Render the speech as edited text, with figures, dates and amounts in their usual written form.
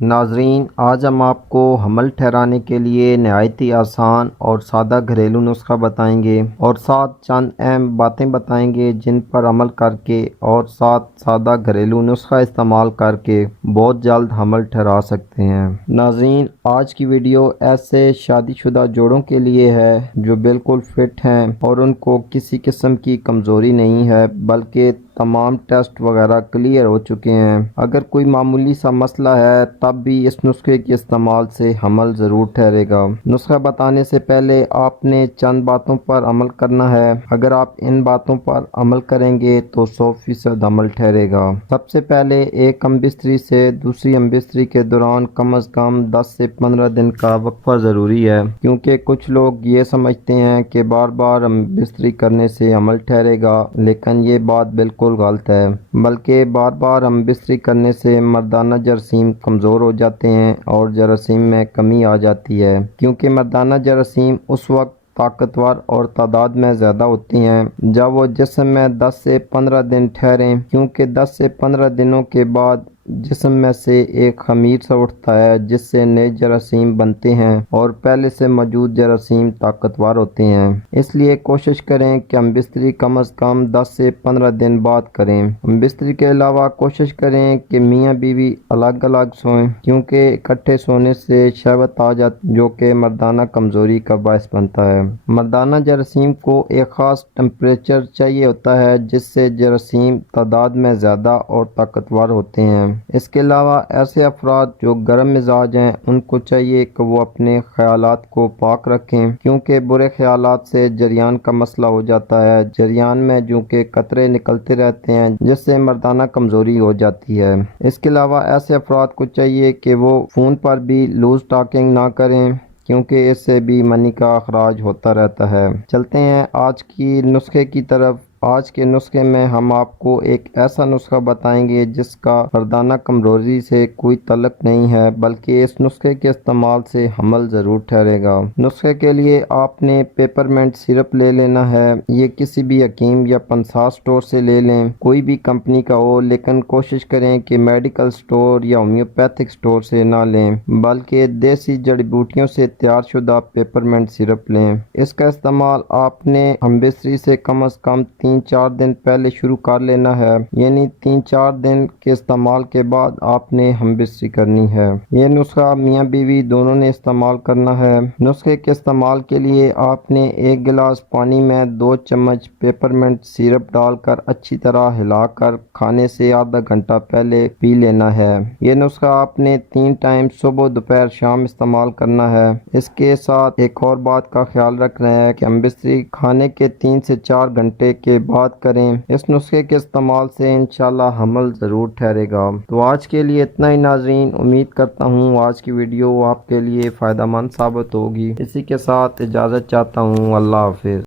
ناظرین، آج ہم آپ کو حمل ٹھہرانے کے لیے نہایت ہی آسان اور سادہ گھریلو نسخہ بتائیں گے اور ساتھ چند اہم باتیں بتائیں گے جن پر عمل کر کے اور ساتھ سادہ گھریلو نسخہ استعمال کر کے بہت جلد حمل ٹھہرا سکتے ہیں۔ ناظرین، آج کی ویڈیو ایسے شادی شدہ جوڑوں کے لیے ہے جو بالکل فٹ ہیں اور ان کو کسی قسم کی کمزوری نہیں ہے، بلکہ تمام ٹیسٹ وغیرہ کلیئر ہو چکے ہیں۔ اگر کوئی معمولی سا مسئلہ ہے تب بھی اس نسخے کے استعمال سے حمل ضرور ٹھہرے گا۔ نسخہ بتانے سے پہلے آپ نے چند باتوں پر عمل کرنا ہے۔ اگر آپ ان باتوں پر عمل کریں گے تو 100% عمل ٹھہرے گا۔ سب سے پہلے ایک ہم بستری سے دوسری ہم بستری کے دوران کم از کم 10 سے 15 دن کا وقفہ ضروری ہے، کیونکہ کچھ لوگ یہ سمجھتے ہیں کہ بار بار ہم بستری کرنے سے عمل ٹھہرے گا، لیکن یہ بات بالکل غلط ہے۔ بلکہ بار بار ہم بستری کرنے سے مردانہ جراثیم کمزور ہو جاتے ہیں اور جراثیم میں کمی آ جاتی ہے، کیونکہ مردانہ جراثیم اس وقت طاقتور اور تعداد میں زیادہ ہوتی ہیں جب وہ جسم میں 10 سے 15 دن ٹھہریں، کیونکہ 10 سے 15 دنوں کے بعد جسم میں سے ایک خمیر سا اٹھتا ہے جس سے نئے جراثیم بنتے ہیں اور پہلے سے موجود جراثیم طاقتور ہوتے ہیں۔ اس لیے کوشش کریں کہ ہم بستری کم از کم 10 سے 15 دن بعد کریں۔ ہم بستری کے علاوہ کوشش کریں کہ میاں بیوی الگ الگ سوئیں، کیونکہ اکٹھے سونے سے شہوت آ جاتی جو کہ مردانہ کمزوری کا باعث بنتا ہے۔ مردانہ جراثیم کو ایک خاص ٹمپریچر چاہیے ہوتا ہے جس سے جراثیم تعداد میں زیادہ اور طاقتور ہوتے ہیں۔ اس کے علاوہ ایسے افراد جو گرم مزاج ہیں ان کو چاہیے کہ وہ اپنے خیالات کو پاک رکھیں، کیونکہ برے خیالات سے جریان کا مسئلہ ہو جاتا ہے۔ جریان میں جو کہ قطرے نکلتے رہتے ہیں جس سے مردانہ کمزوری ہو جاتی ہے۔ اس کے علاوہ ایسے افراد کو چاہیے کہ وہ فون پر بھی لوز ٹاکنگ نہ کریں، کیونکہ اس سے بھی منی کا اخراج ہوتا رہتا ہے۔ چلتے ہیں آج کی نسخے کی طرف۔ آج کے نسخے میں ہم آپ کو ایک ایسا نسخہ بتائیں گے جس کا مردانہ کمزوری سے کوئی تعلق نہیں ہے، بلکہ اس نسخے کے استعمال سے حمل ضرور ٹھہرے گا۔ نسخے کے لیے آپ نے پیپرمنٹ سیرپ لے لینا ہے۔ یہ کسی بھی حکیم یا پنساس سٹور سے لے لیں، کوئی بھی کمپنی کا ہو، لیکن کوشش کریں کہ میڈیکل سٹور یا ہومیوپیتھک سٹور سے نہ لیں، بلکہ دیسی جڑی بوٹیوں سے تیار شدہ پیپرمنٹ سیرپ لیں۔ اس کا استعمال آپ نے ہم بستری سے کم از کم 3-4 دن پہلے شروع کر لینا ہے، یعنی 3-4 دن کے استعمال کے بعد آپ نے ہم بستری کرنی ہے۔ یہ نسخہ میاں بیوی دونوں نے استعمال کرنا ہے۔ نسخے کے استعمال کے لیے آپ نے ایک گلاس پانی میں 2 چمچ پیپرمنٹ سیرپ ڈال کر اچھی طرح ہلا کر کھانے سے آدھا گھنٹہ پہلے پی لینا ہے۔ یہ نسخہ آپ نے 3 ٹائم صبح دوپہر شام استعمال کرنا ہے۔ اس کے ساتھ ایک اور بات کا خیال رکھنا ہے کہ ہم بستری کھانے کے 3 سے 4 گھنٹے کے بعد کریں۔ اس نسخے کے استعمال سے انشاءاللہ حمل ضرور ٹھہرے گا۔ تو آج کے لیے اتنا ہی ناظرین، امید کرتا ہوں آج کی ویڈیو آپ کے لیے فائدہ مند ثابت ہوگی۔ اسی کے ساتھ اجازت چاہتا ہوں، اللہ حافظ۔